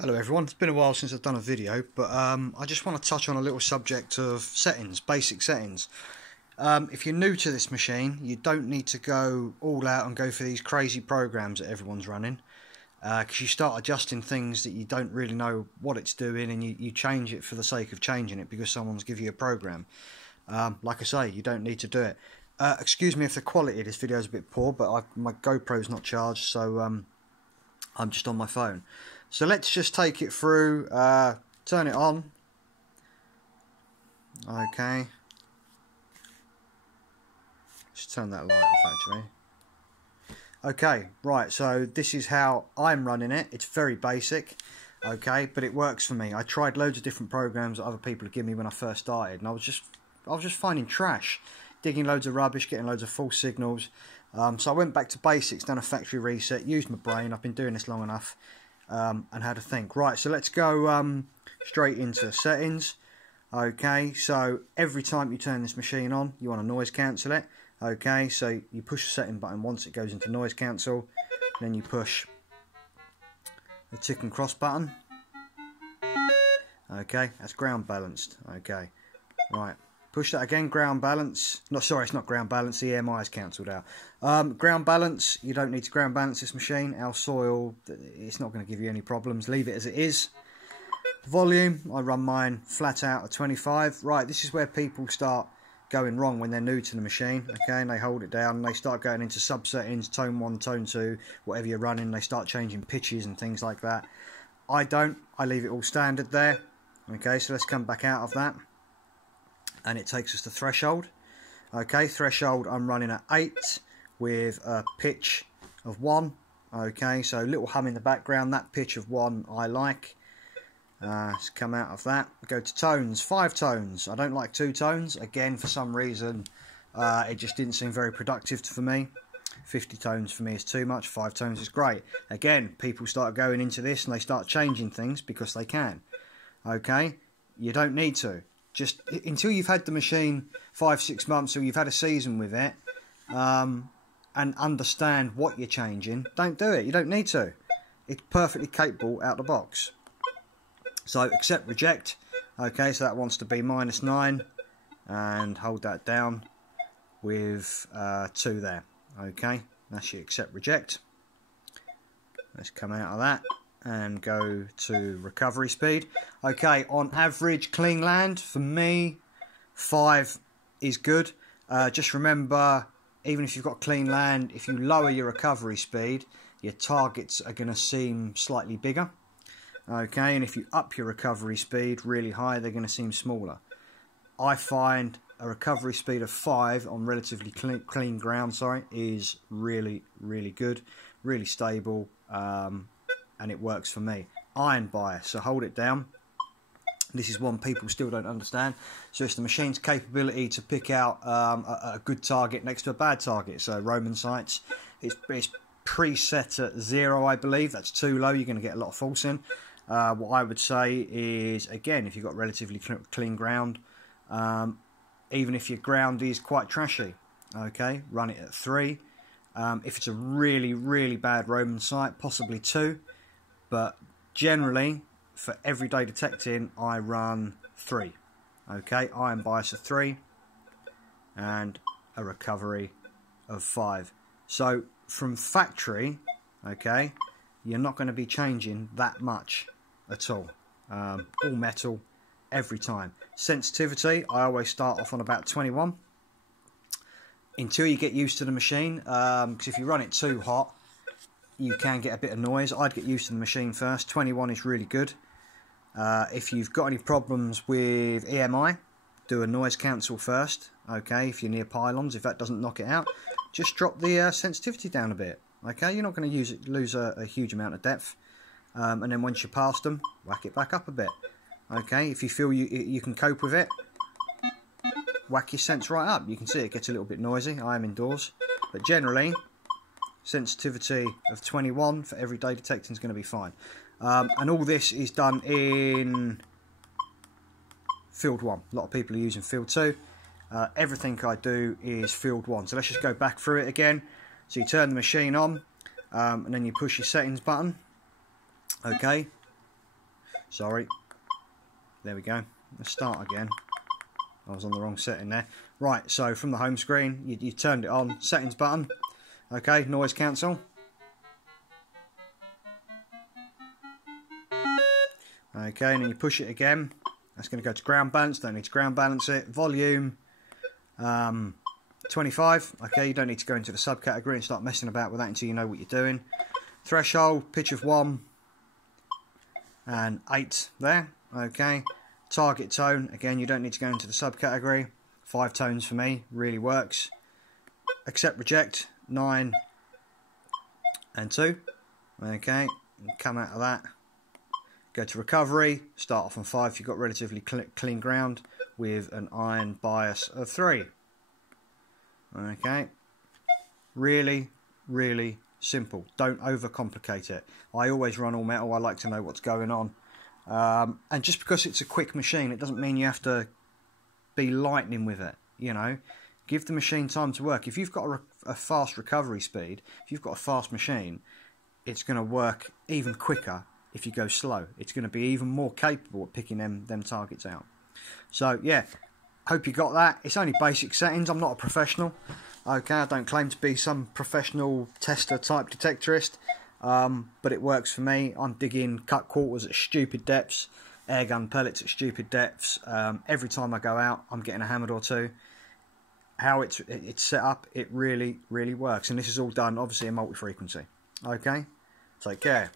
Hello everyone, it's been a while since I've done a video, but I just want to touch on a little subject of settings, basic settings. If you're new to this machine, you don't need to go all out and go for these crazy programs that everyone's running, because you start adjusting things that you don't really know what it's doing, and you change it for the sake of changing it because someone's given you a program. Like I say, you don't need to do it. Excuse me if the quality of this video is a bit poor, but my GoPro's not charged, so I'm just on my phone. So let's just take it through, turn it on. Okay. Just turn that light off actually. Okay, right, so this is how I'm running it. It's very basic, okay, but it works for me. I tried loads of different programs that other people had given me when I first started, and I was just finding trash, digging loads of rubbish, getting loads of false signals. So I went back to basics, done a factory reset, used my brain. I've been doing this long enough. And had to think. Right, so let's go straight into settings. Okay, so every time you turn this machine on, you want to noise cancel it. Okay, so you push the setting button once it goes into noise cancel, then you push the tick and cross button. Okay, that's ground balanced. Okay, right. Push that again, ground balance. No, sorry, it's not ground balance. The EMI is cancelled out. Ground balance, you don't need to ground balance this machine. Our soil, it's not going to give you any problems. Leave it as it is. Volume, I run mine flat out at 25. Right, this is where people start going wrong when they're new to the machine. Okay, and they hold it down and they start going into sub-settings, tone 1, tone 2, whatever you're running. They start changing pitches and things like that. I don't. I leave it all standard there. Okay, so let's come back out of that. And it takes us to threshold. Okay, threshold I'm running at 8 with a pitch of 1. Okay, so little hum in the background. That pitch of 1 I like. Let's come out of that. Go to tones, 5 tones. I don't like 2 tones. Again, for some reason, it just didn't seem very productive for me. 50 tones for me is too much. 5 tones is great. Again, people start going into this and they start changing things because they can. Okay, you don't need to. Just until you've had the machine 5-6 months or you've had a season with it, and understand what you're changing, don't do it. You don't need to. It's perfectly capable out the box. So accept, reject. Okay, so that wants to be -9, and hold that down with 2 there. Okay, that's your accept, reject. Let's come out of that and go to recovery speed. Okay, on average clean land for me 5 is good. Just remember, even if you've got clean land, if you lower your recovery speed, your targets are going to seem slightly bigger. Okay, and if you up your recovery speed really high, they're going to seem smaller. I find a recovery speed of 5 on relatively clean ground, is really, really good, really stable, and it works for me. Iron bias, so hold it down. This is one people still don't understand. So it's the machine's capability to pick out a good target next to a bad target. So Roman sights, it's preset at 0, I believe. That's too low. You're going to get a lot of falsing. What I would say is, again, if you've got relatively clean ground, even if your ground is quite trashy, okay, run it at 3. If it's a really, really bad Roman sight, possibly 2. But generally, for everyday detecting, I run 3. Okay, iron bias of 3 and a recovery of 5. So from factory, okay, you're not going to be changing that much at all. All metal every time. Sensitivity, I always start off on about 21. Until you get used to the machine, because if you run it too hot, you can get a bit of noise. I'd get used to the machine first. 21 is really good. If you've got any problems with EMI, do a noise cancel first. Okay, if you're near pylons, if that doesn't knock it out, just drop the sensitivity down a bit. Okay, you're not going to lose a huge amount of depth. And then once you're past them, whack it back up a bit. Okay, if you feel you can cope with it, whack your sense right up. You can see it gets a little bit noisy. I am indoors, but generally sensitivity of 21 for everyday detecting is going to be fine. And all this is done in field 1. A lot of people are using field 2. Everything I do is field 1. So let's just go back through it again. So you turn the machine on, and then you push your settings button. Okay, Sorry. There we go. Let's start again. I was on the wrong setting there. Right, so from the home screen, you turned it on. Settings button. Okay, noise cancel. Okay, and then you push it again. That's going to go to ground balance. Don't need to ground balance it. Volume 25. Okay, you don't need to go into the subcategory and start messing about with that until you know what you're doing. Threshold, pitch of 1 and 8 there. Okay, target tone. Again, you don't need to go into the subcategory. 5 tones for me, really works. Accept, reject, 9 and 2. Okay, come out of that. Go to recovery, start off on 5 if you've got relatively clean ground with an iron bias of 3. Okay, really, really simple. Don't overcomplicate it. I always run all metal. I like to know what's going on. And just because it's a quick machine, it doesn't mean you have to be lightning with it, you know. Give the machine time to work. If you've got a fast recovery speed, if you've got a fast machine, it's going to work even quicker. If you go slow, it's going to be even more capable of picking them targets out. So yeah, hope you got that. It's only basic settings. I'm not a professional. Okay, I don't claim to be some professional tester type detectorist, but it works for me. I'm digging cut quarters at stupid depths, airgun pellets at stupid depths. Every time I go out, I'm getting a hammered or two. How it's set up, it really, really works. And this is all done, obviously, in multi-frequency. Okay, take care.